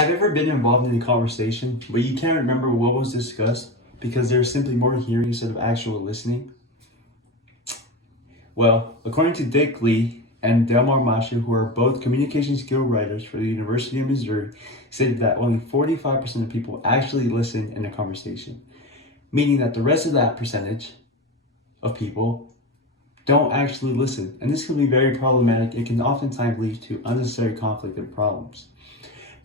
Have you ever been involved in a conversation but you can't remember what was discussed because there's simply more hearing instead of actual listening? Well, according to Dick Lee and Delmar Masha, who are both communication skill writers for the University of Missouri, stated that only 45% of people actually listen in a conversation, meaning that the rest of that percentage of people don't actually listen. And this can be very problematic. It can oftentimes lead to unnecessary conflict and problems.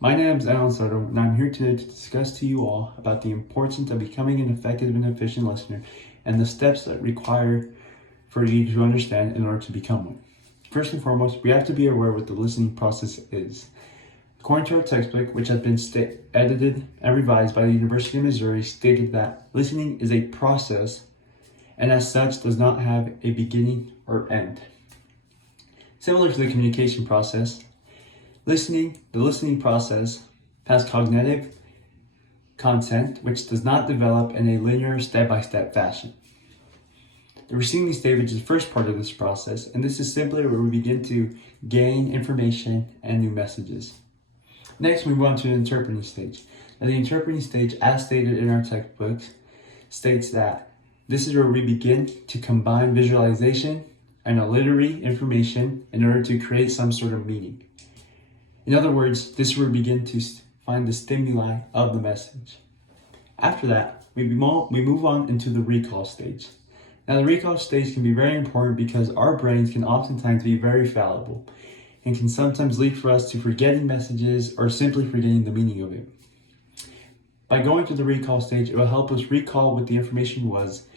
My name is Alan Soto, and I'm here today to discuss to you all about the importance of becoming an effective and efficient listener and the steps that require for you to understand in order to become one. First and foremost, we have to be aware what the listening process is. According to our textbook, which has been edited and revised by the University of Missouri, stated that listening is a process and as such does not have a beginning or end. Similar to the communication process, the listening process has cognitive content which does not develop in a linear step-by-step fashion. The receiving stage is the first part of this process, and this is simply where we begin to gain information and new messages. Next, we move on to the interpreting stage. Now, the interpreting stage, as stated in our textbooks, states that this is where we begin to combine visualization and literary information in order to create some sort of meaning. In other words, this is where we begin to find the stimuli of the message. After that, we move on into the recall stage. Now, the recall stage can be very important because our brains can oftentimes be very fallible and can sometimes lead for us to forgetting messages or simply forgetting the meaning of it. By going through the recall stage, it will help us recall what the information was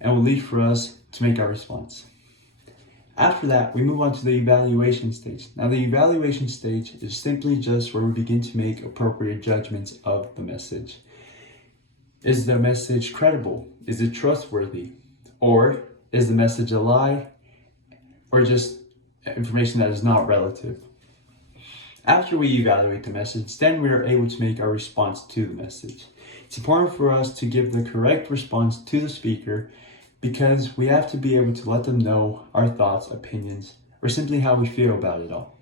and will lead for us to make our response. After that, we move on to the evaluation stage. Now, the evaluation stage is simply just where we begin to make appropriate judgments of the message. Is the message credible? Is it trustworthy? Or is the message a lie? Or just information that is not relative? After we evaluate the message, then we are able to make our response to the message. It's important for us to give the correct response to the speaker because we have to be able to let them know our thoughts, opinions, or simply how we feel about it all.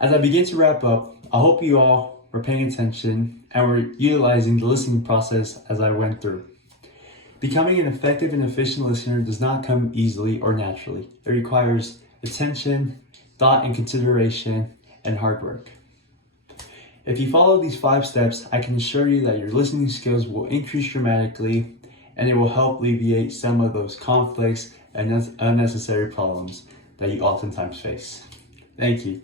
As I begin to wrap up, I hope you all were paying attention and were utilizing the listening process as I went through. Becoming an effective and efficient listener does not come easily or naturally. It requires attention, thought and consideration, and hard work. If you follow these 5 steps, I can assure you that your listening skills will increase dramatically and it will help alleviate some of those conflicts and unnecessary problems that you oftentimes face. Thank you.